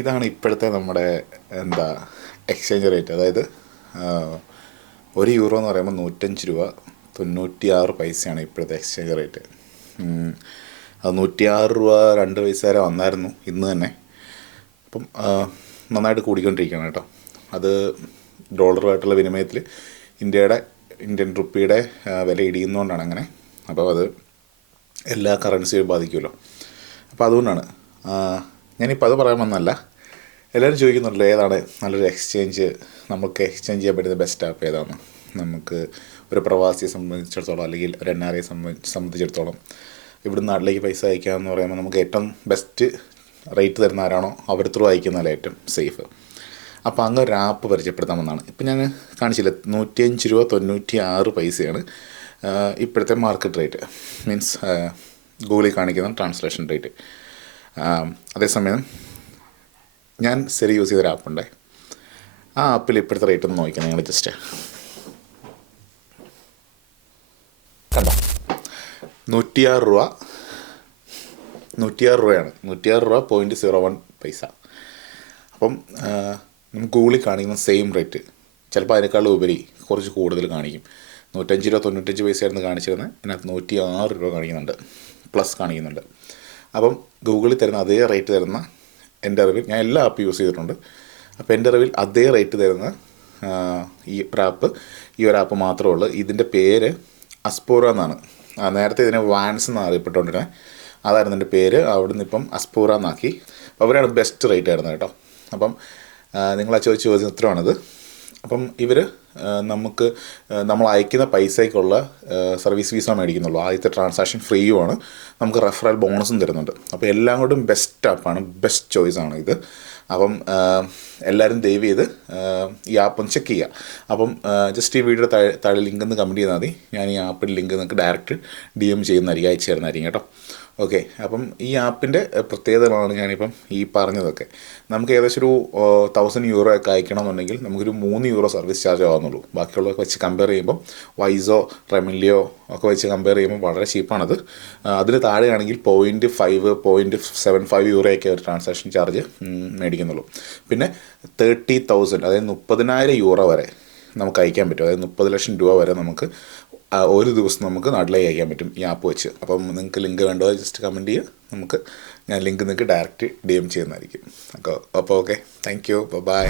ഇതാണ് ഇപ്പോഴത്തെ നമ്മുടെ എന്താ എക്സ്ചേഞ്ച് റേറ്റ്. അതായത് ഒരു യൂറോ എന്ന് പറയുമ്പോൾ 105 രൂപ 96 പൈസയാണ് ഇപ്പോഴത്തെ എക്സ്ചേഞ്ച് റേറ്റ്. അത് 106 രൂപ 2 പൈസ വരെ വന്നായിരുന്നു ഇന്ന് തന്നെ. അപ്പം നന്നായിട്ട് കൂടിക്കൊണ്ടിരിക്കുകയാണ് കേട്ടോ. അത് ഡോളറുമായിട്ടുള്ള വിനിമയത്തിൽ ഇന്ത്യൻ റുപ്പിയുടെ വില ഇടിയുന്നതുകൊണ്ടാണ് അങ്ങനെ. അപ്പോൾ അത് എല്ലാ കറൻസിയും ബാധിക്കുമല്ലോ. അപ്പോൾ അതുകൊണ്ടാണ് ഞാനിപ്പോൾ അത് പറയാൻ വന്നല്ല. എല്ലാവരും ചോദിക്കുന്നുണ്ടല്ലോ ഏതാണ് നല്ലൊരു എക്സ്ചേഞ്ച്, നമുക്ക് എക്സ്ചേഞ്ച് ചെയ്യാൻ പറ്റുന്ന ബെസ്റ്റ് ആപ്പ് ഏതാണ്. നമുക്ക് ഒരു പ്രവാസിയെ സംബന്ധിച്ചിടത്തോളം അല്ലെങ്കിൽ ഒരു NRI സംബന്ധിച്ചിടത്തോളം ഇവിടുന്ന് നാട്ടിലേക്ക് പൈസ അയക്കാമെന്ന് പറയുമ്പോൾ നമുക്ക് ഏറ്റവും ബെസ്റ്റ് റേറ്റ് തരുന്ന ആരാണോ അവർ ത്രൂ അയക്കുന്നതല്ല ഏറ്റവും സേഫ്. അപ്പോൾ അങ്ങ് ഒരു ആപ്പ് പരിചയപ്പെടുത്താമെന്നാണ്. ഇപ്പം ഞാൻ കാണിച്ചില്ല, 105 രൂപ 96 പൈസയാണ് ഇപ്പോഴത്തെ മാർക്കറ്റ് റേറ്റ്. മീൻസ് ഗൂഗിളിൽ കാണിക്കുന്ന ട്രാൻസ്ലേഷൻ റേറ്റ്. അതേസമയം ഞാൻ ശരി യൂസ് ചെയ്തൊരു ആപ്പുണ്ട്. ആ ആപ്പിൽ ഇപ്പോഴത്തെ റേറ്റ് ഒന്ന് നോക്കിയാൽ നിങ്ങൾ ജസ്റ്റ് കണ്ടോ, 106 രൂപ 106 രൂപയാണ്. 106 രൂപ 0.01 പൈസ. അപ്പം നമുക്ക് ഗൂഗിളിൽ കാണിക്കുന്ന സെയിം റേറ്റ് ചിലപ്പോൾ അതിനേക്കാളും ഉപരി കുറച്ച് കൂടുതൽ കാണിക്കും. 105 രൂപ 95 പൈസയായിരുന്നു കാണിച്ചിരുന്നത്, ഇതിനകത്ത് 106 രൂപ കാണിക്കുന്നുണ്ട്, പ്ലസ് കാണിക്കുന്നുണ്ട്. അപ്പം ഗൂഗിളിൽ തരുന്ന അതേ റേറ്റ് തരുന്ന, എൻ്റെ അറിവിൽ ഞാൻ എല്ലാ ആപ്പ് യൂസ് ചെയ്തിട്ടുണ്ട്, അപ്പോൾ എൻ്റെ അറിവിൽ അതേ റേറ്റ് തരുന്ന ഈ ഒരു ആപ്പ് മാത്രമേ ഉള്ളൂ. ഇതിൻ്റെ പേര് അസ്പോറ എന്നാണ്. നേരത്തെ ഇതിനെ വാൻസ് എന്ന് അറിയപ്പെട്ടുകൊണ്ടിരുന്നത്, അതായിരുന്നു എൻ്റെ പേര്. അവിടുന്ന് ഇപ്പം അസ്പോറ എന്നാക്കി. അപ്പോൾ അവരാണ് ബെസ്റ്റ് റേറ്റ് ആയിരുന്നത് കേട്ടോ. അപ്പം നിങ്ങളാ ചോദിച്ച ഉത്തരവാണിത്. അപ്പം ഇവർ നമ്മൾ അയക്കുന്ന പൈസയ്ക്കുള്ള സർവീസ് ഫീസോ മേടിക്കുന്നുള്ളൂ. ആദ്യത്തെ ട്രാൻസാക്ഷൻ ഫ്രീയുമാണ്, നമുക്ക് റെഫറൽ ബോണസും തരുന്നുണ്ട്. അപ്പോൾ എല്ലാം കൊണ്ടും ബെസ്റ്റ് ആപ്പാണ്, ബെസ്റ്റ് ചോയ്സാണ് ഇത്. അപ്പം എല്ലാവരും ദയവ് ചെയ്ത് ഈ ആപ്പ് ഒന്ന് ചെക്ക് ചെയ്യുക. അപ്പം ജസ്റ്റ് ഈ വീഡിയോ താഴെ ലിങ്ക് ഒന്ന് കമൻറ്റ് ചെയ്താൽ മതി. ഞാൻ ഈ ആപ്പിൻ്റെ ലിങ്ക് നിങ്ങൾക്ക് ഡയറക്റ്റ് DM ചെയ്യുന്നതായിരിക്കും, അയച്ചു തരുന്നതായിരിക്കും കേട്ടോ. ഓക്കെ. അപ്പം ഈ ആപ്പിൻ്റെ പ്രത്യേകതകളാണ് ഞാനിപ്പം ഈ പറഞ്ഞതൊക്കെ. നമുക്ക് ഏകദേശം ഒരു 1000 യൂറോ ഒക്കെ അയക്കണമെന്നുണ്ടെങ്കിൽ നമുക്കൊരു 3 യൂറോ സർവീസ് ചാർജ് ആവുന്നുള്ളൂ. ബാക്കിയുള്ളതൊക്കെ വെച്ച് കമ്പയർ ചെയ്യുമ്പം വൈസോ റെമിലിയോ ഒക്കെ വെച്ച് കമ്പയർ ചെയ്യുമ്പോൾ വളരെ ചീപ്പാണത്. അതിൽ താഴെയാണെങ്കിൽ 0.5 0.75 യൂറോയൊക്കെ ഒരു ട്രാൻസാക്ഷൻ ചാർജ് മേടിക്കുന്നുള്ളൂ. പിന്നെ 30,000 അതായത് 30,000 യൂറോ വരെ നമുക്ക് അയക്കാൻ പറ്റും. അതായത് 30 ലക്ഷം രൂപ വരെ നമുക്ക് ഒരു ദിവസം നമുക്ക് നാട്ടിലേക്ക് അയക്കാൻ പറ്റും ഈ ആപ്പ് വെച്ച്. അപ്പം നിങ്ങൾക്ക് ലിങ്ക് വേണ്ടോ ജസ്റ്റ് കമൻറ്റ് ചെയ്യുക, ഞാൻ ലിങ്ക് നിങ്ങൾക്ക് ഡയറക്റ്റ് DM ചെയ്യുന്നതായിരിക്കും. അപ്പോൾ ഓക്കെ, താങ്ക് യു, ബൈ.